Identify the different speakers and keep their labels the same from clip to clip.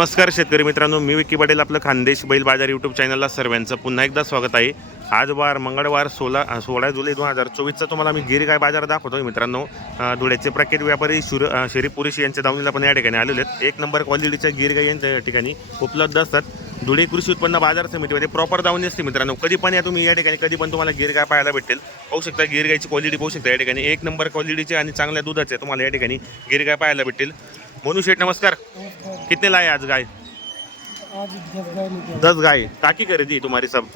Speaker 1: नमस्कार शेतकरी मित्रांनो मी विकी पाटील आपलं खानदेश बैल बाजार यूट्यूब चॅनलला सर्वांचं पुन्हा एकदा स्वागत आहे. आज वार मंगळवार सोळा सोळा जुलै दोन हजार चोवीसचा तुम्हाला मी गिरगाय बाजार दाखवतो मित्रांनो. धुळ्याचे प्रख्यात व्यापारी शुर अं, पुरुष यांच्या दावणीला पण या ठिकाणी आलेले आहेत. एक नंबर क्वालिटीच्या गिरगाय यांच्या ठिकाणी उपलब्ध असतात. धुळे कृषी उत्पन्न बाजार समितीमध्ये प्रॉपर दावणी असते मित्रांनो. कधी पण या तुम्ही या ठिकाणी कधी पण तुम्हाला गिरगाय पाहायला भेटेल. पाहू शकता गिरगायची क्वालिटी पाहू शकता या ठिकाणी. एक नंबर क्वालिटीचे आणि चांगल्या दुधाचे तुम्हाला या ठिकाणी गिरगाय पाहायला भेटेल. मोनू शेठ नमस्कार. कितने लाए आज गाय?
Speaker 2: आज दस गाय लेके
Speaker 1: दस गाय. खरीदी तुम्हारी सब.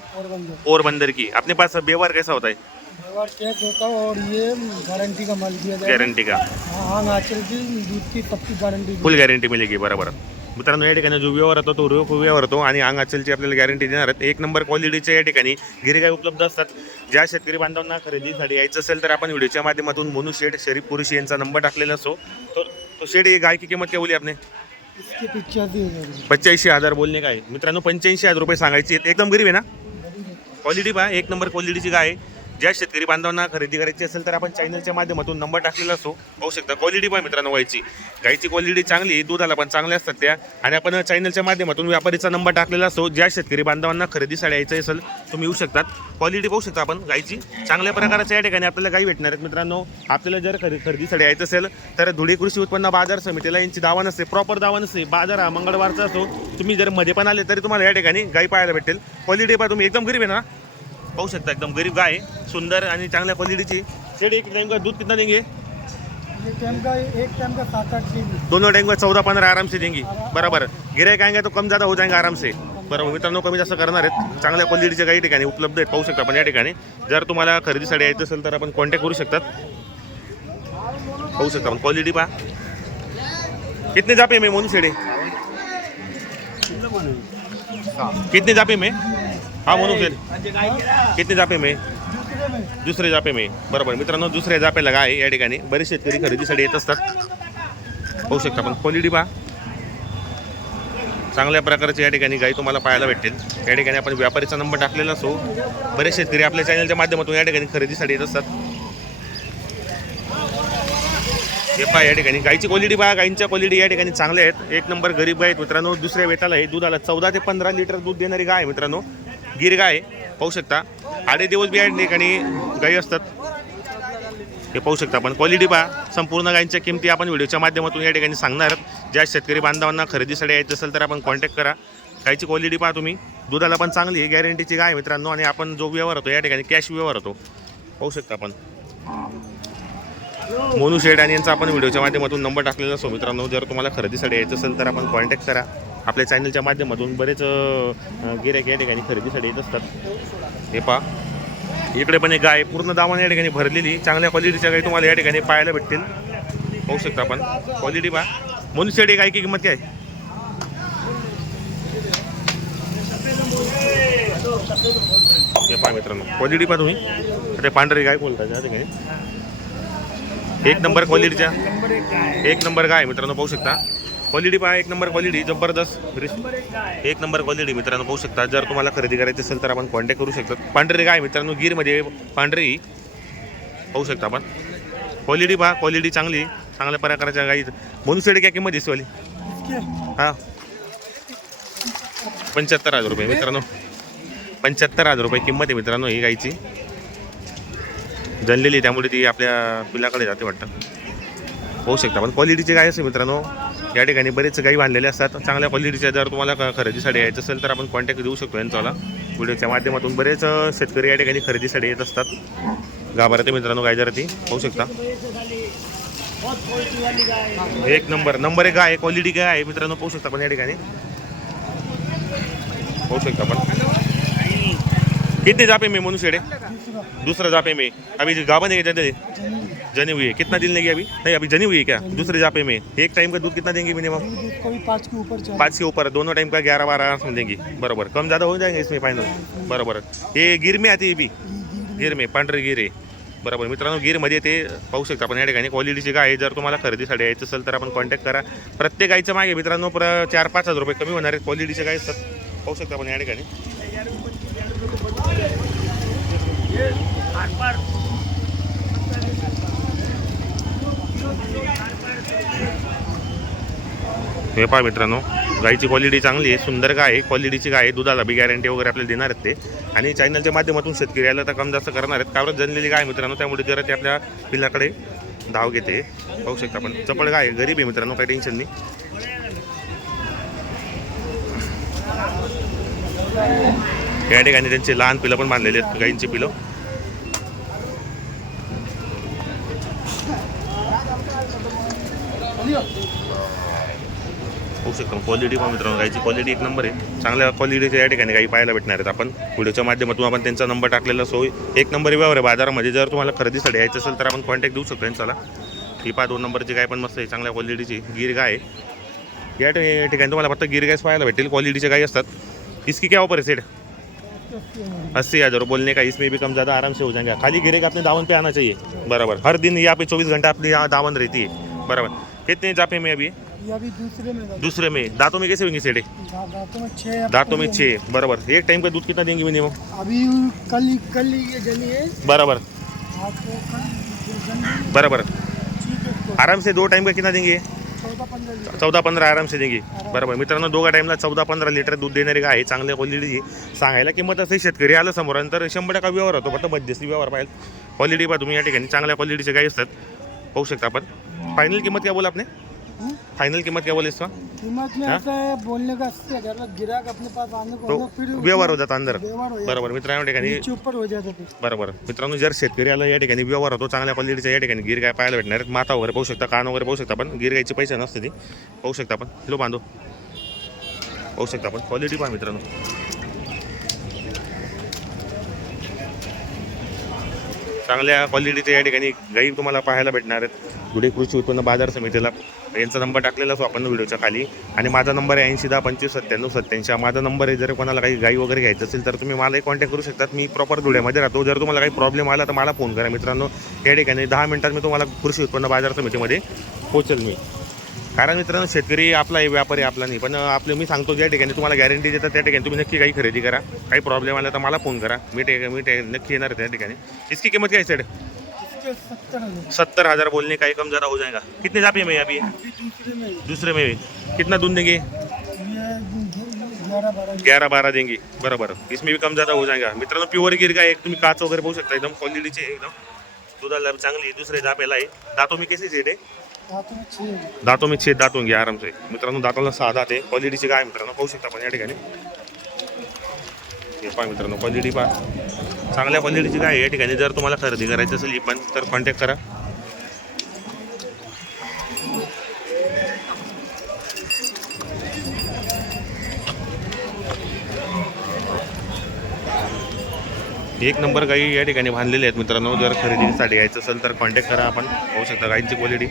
Speaker 2: और बंदर.
Speaker 1: की. अपने पास व्यवहार कैसा होता है?
Speaker 2: व्यवहार चेक होता है और ये गारंटी का माल दिया
Speaker 1: गॅरंटी का.
Speaker 2: हाँ नाचल की दूध की पक्की गारंटी
Speaker 1: फुल गॅरंटी मिळेगी बरोबर. मित्रांनो या ठिकाणी जो व्यवहार होतो तो रोख व्यवहार होतो आणि अंगाचलची आपल्याला गॅरंटी देणार आहेत. एक नंबर क्वालिटीच्या या ठिकाणी गिरगाय उपलब्ध असतात. ज्या शेतकरी बांधवांना खरेदीसाठी यायचं असेल तर आपण व्हिडिओच्या माध्यमातून मोनू शेठ शरीफ पुरुष यांचा नंबर टाकलेला असो. तो तो शेठ ही गाय की किंमत काय बोली आपने?
Speaker 2: इसके हजार
Speaker 1: पंच्याऐंशी हजार बोलणे काय? मित्रांनो पंच्याऐंशी हजार रुपये सांगायची आहेत. एकदम गरीब आहे ना? क्वालिटी पहा एक नंबर क्वालिटीची गाय आहे. ज्या शेतकरी बांधवांना खरेदी करायची असेल तर आपण चॅनलच्या माध्यमातून नंबर टाकलेला असतो पाहू शकता क्वालिटी पण मित्रांनो व्हायची गायची क्वालिटी चांगली दुधाला पण चांगल्या असतात त्या. आणि आपण चॅनलच्या माध्यमातून व्यापारीचा नंबर टाकलेला असतो ज्या शेतकरी बांधवांना खरेदीसाठी यायचं असेल तुम्ही येऊ शकतात. क्वालिटी पाहू शकता आपण गायची चांगल्या प्रकारच्या या ठिकाणी आपल्याला गाई भेटणार आहेत मित्रांनो. आपल्याला जर खरे खरेदीसाठी यायचं असेल तर धुळे कृषी उत्पन्न बाजार समितीला यांची दावा नसते प्रॉपर दावा नसते. बाजार हा मंगळवारचा असतो तुम्ही जर मध्ये पण आले तरी तुम्हाला या ठिकाणी गाई पाहायला भेटेल. क्वालिटी पहा तुम्ही. एकदम गरीब आहे ना? पाहू शकता एकदम गरीब गाय आहे. सुंदर आणि चांगल्या क्वालिटीची. शेड एक टाइम का दूध कितना देंगे?
Speaker 2: एक टाइम का एक टाइम का सात आठ केजी.
Speaker 1: दोनों टाइम का चौदह पंद्रह आराम से देंगी बराबर. गिरायक आएंगे तो कम ज़्यादा हो जाएंगे आराम से बरोबर मित्रांनो कमी जास्त करणार आहेत. चांगल्या क्वालिटीच्या काही ठिकाणी उपलब्ध आहेत पाहू शकता आपण या ठिकाणी. जर तुम्हाला खरेदीसाठी यायचं असेल तर आपण कॉन्टॅक्ट करू शकतात. पाहू शकता आपण क्वालिटी पहा. कितने जापे में मोनू शेडे? कितने जापे में? हा मोनू शेड कितने जापे में?
Speaker 2: दूसरे
Speaker 1: जापे में. बरोबर. मित्रांनो दुसऱ्या जापेला गाय आहे या ठिकाणी बरेच शेतकरी खरेदीसाठी येत असतात. पाहू शकता आपण. क्वालिटी पहा चांगल्या प्रकारची या ठिकाणी गाई तुम्हाला पाहायला भेटेल या ठिकाणी आपण व्यापारीचा नंबर टाकलेला असो. बरेच शेतकरी आपल्या चॅनलच्या माध्यमातून या ठिकाणी खरेदीसाठी येत असतात. हे पहा या ठिकाणी. गाईची क्वालिटी पहा. गाईंच्या क्वालिटी या ठिकाणी चांगल्या आहेत. एक नंबर गरीब आहेत मित्रांनो. दुसऱ्या वेताला आहे दुधाला चौदा ते पंधरा लिटर दूध देणारी गाय आहे मित्रांनो. गिर गाय आहे. पाहू शकता. आडे दिवस बी या ठिकाणी गाई असतात. हे पाहू शकता आपण. क्वालिटी पहा. संपूर्ण गायींच्या किमती आपण व्हिडिओच्या माध्यमातून या ठिकाणी सांगणार. ज्या शेतकरी बांधवांना खरेदीसाठी यायचं असेल तर आपण कॉन्टॅक्ट करा. गायची क्वालिटी पहा तुम्ही. दुधाला पण चांगली आहे गॅरंटीची गाय मित्रांनो. आणि आपण जो व्यवहार होतो या ठिकाणी कॅश व्यवहार होतो. पाहू शकता आपण. मोनू शेड आणि यांचा आपण व्हिडिओच्या माध्यमातून नंबर टाकलेला असो मित्रांनो. जर तुम्हाला खरेदीसाठी यायचं असेल तर आपण कॉन्टॅक्ट करा. आपल्या चॅनलच्या माध्यमातून बरेच गिऱ्हाईक या ठिकाणी खरेदीसाठी येत असतात. हे पहा. इकडे पण एक गाय पूर्ण दामाने या ठिकाणी भरलेली. चांगल्या क्वालिटीच्या गाय तुम्हाला या ठिकाणी पाहायला भेटतील. पाहू शकता आपण. क्वालिटी पहा. मोनू शेड गायची किंमत काय? हे पहा मित्रांनो. क्वालिटी पहा तुम्ही. आता पांढरी गाय बोलता त्या ठिकाणी. एक नंबर क्वालिटीच्या एक नंबर गाय मित्रांनो पाहू शकता. क्वालिटी पहा एक नंबर क्वालिटी जबरदस्त. एक नंबर क्वालिटी मित्रांनो पाहू शकता. जर तुम्हाला खरेदी करायची असेल तर आपण कॉन्टॅक्ट करू शकतो. पांढरी गाय मित्रांनो गिरमध्ये पांढरी. पाहू शकता आपण. क्वालिटी पहा क्वालिटी चांगली चांगल्या प्रकारच्या गाई मोनूसाठी काय किंमत दिसवाली
Speaker 2: इसके
Speaker 1: हां. पंच्याहत्तर हजार रुपये मित्रांनो. पंच्याहत्तर हजार रुपये किंमत आहे मित्रांनो ही गाईची जनलेली त्यामुळे ती आपल्या पिलाकडे जाते वाटतं. होऊ शकता. पण क्वालिटीची गाय असेल मित्रांनो या ठिकाणी बरेच गाई बांधलेले असतात. चांगल्या क्वालिटीच्या जर तुम्हाला खरेदीसाठी यायचं असेल तर आपण कॉन्टॅक्ट देऊ शकतो यांचावाला व्हिडिओच्या माध्यमातून बरेच शेतकरी या ठिकाणी खरेदीसाठी येत असतात. गाभाराते मित्रांनो गाय जरा ती. होऊ शकता. एक नंबर. नंबर एक आहे. क्वालिटी काय आहे मित्रांनो. पाहू शकता आपण या ठिकाणी. पाहू शकता आपण. कितने जापे में मनुष्य शेडे
Speaker 2: दूसरा
Speaker 1: जापे में। अभी गाबन है जने हुई है। कितना दिन लेगी अभी? नहीं अभी जनी हुई है क्या? दूसरे जापे में। एक टाइम का दूध कितना देंगे मिनिमम
Speaker 2: पाँच के ऊपर
Speaker 1: पाँच के ऊपर। दोनों टाइम का ग्यारह बारह देंगी। बराबर। कम ज़्यादा हो जाएंगे इसमें फाइनल बरोबर। ये गिर में आती है भी। गिर में पांढरे गिर आहे बरोबर। मित्रांनो गिरमध्ये ते पाहू शकता आपण या ठिकाणी. क्वालिटीची गाय आहे. जर तुम्हाला खरेदीसाठी यायचं असेल तर आपण कॉन्टॅक्ट करा. प्रत्येक गायच्या मागे मित्रांनो पर चार पाच हजार रुपये कमी होणार आहेत. क्वालिटीच्या गाय पाहू शकता आपण या ठिकाणी. हे पहा मित्रांनो गाईची क्वालिटी चांगली आहे सुंदर गाय आहे क्वालिटीची गाय आहे दुधाला बी गॅरंटी वगैरे आपल्याला देणार आहेत ते. आणि चॅनलच्या माध्यमातून शेतकऱ्याला तर कम जास्त करणार आहेत. कावरत जनलेली गाय मित्रांनो त्यामुळे जरा ते आपल्या पिल्लाकडे धाव घेते. पाहू शकता आपण. चपळ गाय आहे गरीब आहे मित्रांनो काही टेन्शन नाही. या ठिकाणी त्यांचे लहान पिलं पण बांधलेले आहेत गाईंची पिलं. होऊ शकतो. क्वालिटी पण मित्रांनो गायची क्वालिटी एक नंबर आहे. चांगल्या क्वालिटीच्या या ठिकाणी काही पाहायला भेटणार आहेत आपण. व्हिडिओच्या माध्यमातून आपण त्यांचा नंबर टाकलेला सोय. एक नंबर व्यवहार आहे. बाजारामध्ये जर तुम्हाला खरेदीसाठी यायचं असेल तर आपण कॉन्टॅक्ट देऊ शकतो यांच्याला. ही पहा दोन नंबरची गाय पण मस्त आहे. चांगल्या क्वालिटीची गिर गाय या ठिकाणी तुम्हाला फक्त गिर गायस पाहायला भेटेल क्वालिटीच्या गाय असतात. इसकी क्या ऑफर आहे सेठ अस्सी हज़ार बोलने का इसमें भी कम ज़्यादा आराम से हो जाएँगे। खाली गिरेगा अपने दावन पे आना चाहिए। बराबर। हर दिन यहाँ पे चौबीस घंटा अपनी यहाँ दावन रहती है। बराबर। कितने जापे में अभी?
Speaker 2: अभी दूसरे में
Speaker 1: दूसरे में। दांतों में कैसे होंगे
Speaker 2: दा- दांतों में छः
Speaker 1: दांतों में छः बराबर। एक टाइम का दूध कितना देंगे मिनिमम?
Speaker 2: अभी कल कल ये जली है।
Speaker 1: बराबर। बराबर।
Speaker 2: तो
Speaker 1: आराम से दो टाइम का कितना देंगे? चौदा पंधरा आराम से देगी बरोबर. मित्रांनो दोघा टाईमला चौदा पंधरा लिटर दूध देणारी गाय आहे. चांगल्या क्वालिटीची सांगायला किंमत असेल शेतकरी आलं समोर. तर शंभर टक्का व्यवहार होतो. फक्त मध्यस्थी व्यवहार पाहिजे. क्वालिटी पहा तुम्ही या ठिकाणी. चांगल्या क्वालिटीचे गाय असतात. पाहू शकता आपण. फायनल किंमत काय बोला आपने? फायनल किंमत क्या बोले इसका
Speaker 2: कीमत में
Speaker 1: हाँ?
Speaker 2: ऐसा है बोलने का अस्सी हजार का गिराक अपने पास आने को
Speaker 1: तो
Speaker 2: होगा, फिर?
Speaker 1: व्यवहार हो जाता अंदर.
Speaker 2: व्यवहार हो जाता
Speaker 1: बरोबर मित्रांनो या ठिकाणी
Speaker 2: नीचे ऊपर हो जाता फिर
Speaker 1: बरोबर. मित्रांनो जर शेतकरी आला या ठिकाणी व्यवहार होतो चांगल्या क्वालिटीचा या ठिकाणी गिर गाय पाहायला भेटणार? आहेत माता वगैरे पाहू शकता कान वगैरे पाहू शकता आपण. गिर गायचे पैसे नसते ती. पाहू शकता आपण. लो बांधू. पाहू शकता आपण. क्वालिटी पहा मित्रांनो. चांगल्या क्वालिटीच्या या ठिकाणी गाई तुम्हाला पाहायला भेटणार आहेत. धुळे कृषी उत्पन्न बाजार समितीला यांचा नंबर टाकलेला असो आपण व्हिडिओच्या खाली. आणि माझा नंबर आहे ऐंशी दहा पंचवीस सत्त्याण्णव सत्त्याऐंशी. माझा नंबर आहे. जर कोणाला काही गाई वगैरे घ्यायचं असेल तर तुम्ही मलाही कॉन्टॅक्ट करू शकतात मी प्रॉपर धुळ्यामध्ये राहतो. जर तुम्हाला काही प्रॉब्लेम आला तर मला फोन करा. मित्रांनो या ठिकाणी दहा मिनिटात मी तुम्हाला कृषी उत्पन्न बाजार समितीमध्ये पोहोचेल मी. कारण मित्रांनो शेतकरी आपला आहे व्यापारी आपला नाही. पण आपले मी सांगतो ज्या ठिकाणी तुम्हाला गॅरंटी देतात त्या ठिकाणी तुम्ही नक्की काही खरेदी करा. काही प्रॉब्लेम आला तर मला फोन करा. मी टे मी नक्की येणार त्या ठिकाणी. इसकी किंमत काय है
Speaker 2: सत्तर हजार
Speaker 1: बोलणे काही बोलने का कम जरा हो जाएगा. कितने जापे में अभी
Speaker 2: अभी? दूसरे में
Speaker 1: भी. कितना दूध देंगे?
Speaker 2: ग्यारह बारह
Speaker 1: देंगे. बरोबर. इसमें भी कम ज़्यादा हो जाएगा. मित्रांनो प्युअर गिर का एक तुम्ही काच वगैरे बघू शकता एकदम क्वालिटीचे आहे एकदम. दुधाला चांगली दुसरे जापेला आहे. दातो मी कैसे सेट आहे?
Speaker 2: दातो में
Speaker 1: छेद दातून घ्या आरामसे मित्रांनो दाताला सहा दात आहे क्वालिटीची काय मित्रांनो पाहू शकता आपण या ठिकाणी. हे पहा मित्रांनो क्वालिटी पहा. चांगल्या क्वालिटीची काय या ठिकाणी. जर तुम्हाला खरेदी करायची असेल पण तर कॉन्टॅक्ट करा. एक नंबर गाई या ठिकाणी बांधलेले आहेत मित्रांनो. जर खरेदीसाठी यायचं असेल तर कॉन्टॅक्ट करा आपण. पाहू शकता गाईंची क्वालिटी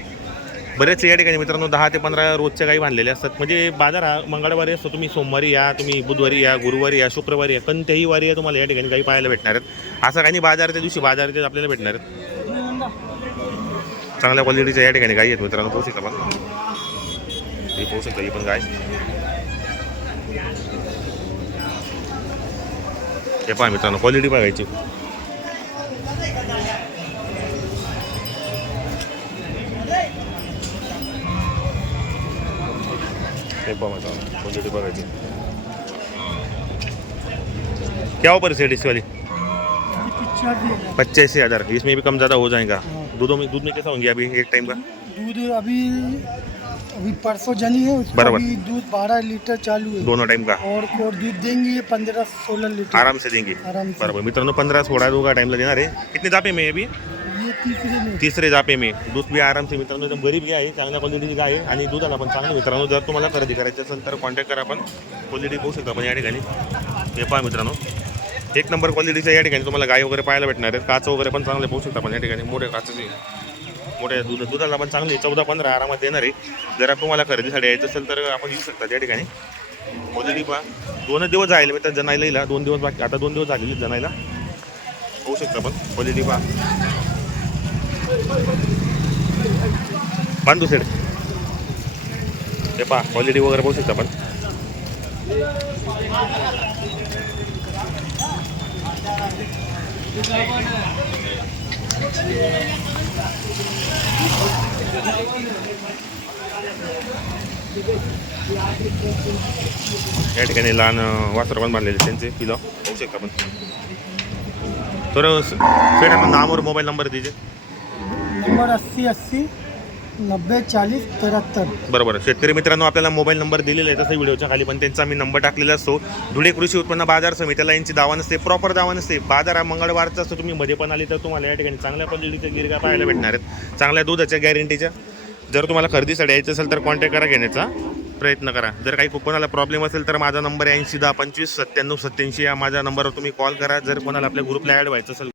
Speaker 1: बरेच या ठिकाणी मित्रांनो दहा ते पंधरा रोजच्या गाई बांधलेल्या असतात. म्हणजे बाजार हा मंगळवारी असतो तुम्ही सोमवारी या तुम्ही बुधवारी या गुरुवारी या शुक्रवारी या कोणत्याही वारी या तुम्हाला या ठिकाणी गाई पाहायला भेटणार आहेत. असं काही बाजारच्या दिवशी बाजाराचे आपल्याला भेटणार आहेत. चांगल्या क्वालिटीच्या या ठिकाणी गाई आहेत मित्रांनो पाहू शकता पण हे पाहू शकता ही पण गाय. हे पहा मित्रांनो क्वालिटी बघायची. हे पहा मित्रांनो बघायची क्या ऊपर सेट इसकी वाली?
Speaker 2: पचासी
Speaker 1: हज़ार इसमें भी कम ज़्यादा हो जाएगा। दूधों में दूध में कैसा होंगे अभी एक टाइम का?
Speaker 2: दूध अभी अभी परसों जली है
Speaker 1: बराबर।
Speaker 2: अभी दूध बारह लीटर चालू है।
Speaker 1: दोनों टाइम का।
Speaker 2: और और दूध देंगे ये पंद्रह सोलह लीटर।
Speaker 1: आराम से देंगे।
Speaker 2: आराम से।
Speaker 1: बरोबर मित्रांनो पंधरा सोळा दोघा टाइमला देणार आहे कितने जापे में अभी?
Speaker 2: तिसरे
Speaker 1: जापे मी. दूध बी आराम से मित्रांनो एकदम गरीब गाय आहे चांगल्या क्वालिटीची गाय आहे. आणि दुधाला पण चांगलं मित्रांनो जर तुम्हाला खरेदी करायची असेल तर कॉन्टॅक्ट करा आपण क्वालिटी पाहू शकता आपण या ठिकाणी. हे पहा मित्रांनो. एक नंबर क्वालिटीच्या या ठिकाणी तुम्हाला गाय वगैरे पाहायला भेटणार आहेत. काच वगैरे पण चांगले पाहू शकता आपण या ठिकाणी. मोठ्या काचाचे मोठ्या दूध दुधाला पण चांगली चौदा पंधरा आरामात देणार आहे. जर तुम्हाला खरेदीसाठी यायचं असेल तर आपण येऊ शकता त्या ठिकाणी. क्वालिटी पहा. दोनच दिवस जायला मी तर जनायला येईल दोन दिवस बाकी आता दोन दिवस झालेले जनायला होऊ शकतं पण क्वालिटी पहा. बांधू सेड हे पहा क्वालिटी वगैरे पाहू शकता आपण. या ठिकाणी लहान वासर पण बांधलेले त्यांचे किलो होऊ शकता पण तर सेड अपना नाम मोबाईल नंबर दिजे
Speaker 2: नंबर अस्सी अस्सी नब्बे चाळीस त्र्याहत्तर.
Speaker 1: बरोबर. शेतकरी मित्रांनो आपल्याला मोबाईल नंबर दिलेला आहे तसं व्हिडिओच्या खाली पण त्यांचा मी नंबर टाकलेला असतो. धुळे कृषी उत्पन्न बाजार समितीला यांची दावा नसते प्रॉपर दावा नसते. बाजार हा मंगळवारचा असतो. तुम्ही मध्ये पण आली तर तुम्हाला या ठिकाणी चांगल्या क्वालिटीच्या गिरगा पाहायला भेटणार आहेत. चांगल्या दुधाच्या गॅरंटीच्या जर तुम्हाला खरेदीसाठी यायचं असेल तर कॉन्टॅक्ट करा घेण्याचा प्रयत्न करा. जर काही कोणाला प्रॉब्लेम असेल तर माझा नंबर ऐंशी दहा पंचवीस सत्त्याण्णव सत्त्याऐंशी. या माझ्या नंबरवर तुम्ही कॉल करा. जर कोणाला आपल्या ग्रुपला ॲड व्हायचं असेल